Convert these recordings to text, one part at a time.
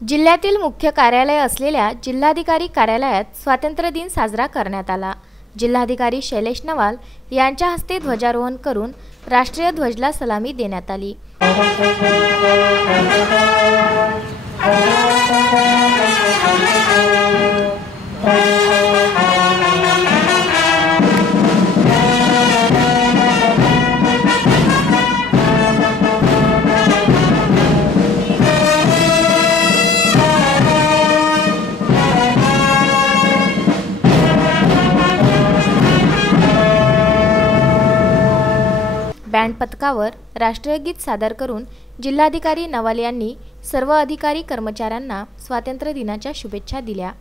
जिल्ह्यातील मुख्य कार्यालय असलेल्या जिल्हाधिकारी कार्यालयात स्वातंत्र्य दिन साजरा करण्यात आला। जिल्हाधिकारी शैलेश नवाल यांच्या हस्ते ध्वजारोहण करून राष्ट्रीय ध्वजला सलामी देण्यात आली। बँड पथकावर राष्ट्रीय गीत सादर करून जिल्हाधिकारी नवाल यांनी सर्व अधिकारी कर्मचाऱ्यांना स्वातंत्र्य दिनाच्या शुभेच्छा दिल्या।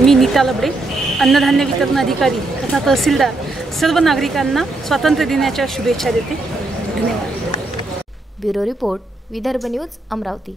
मी नीता लबडे, अन्नधान्य वितरण अधिकारी तथा तहसीलदार सर्व नागरिकांना स्वातंत्र्य दिनाच्या शुभेच्छा देते। धन्यवाद। Bureau report, Vidarbha news, Amravati.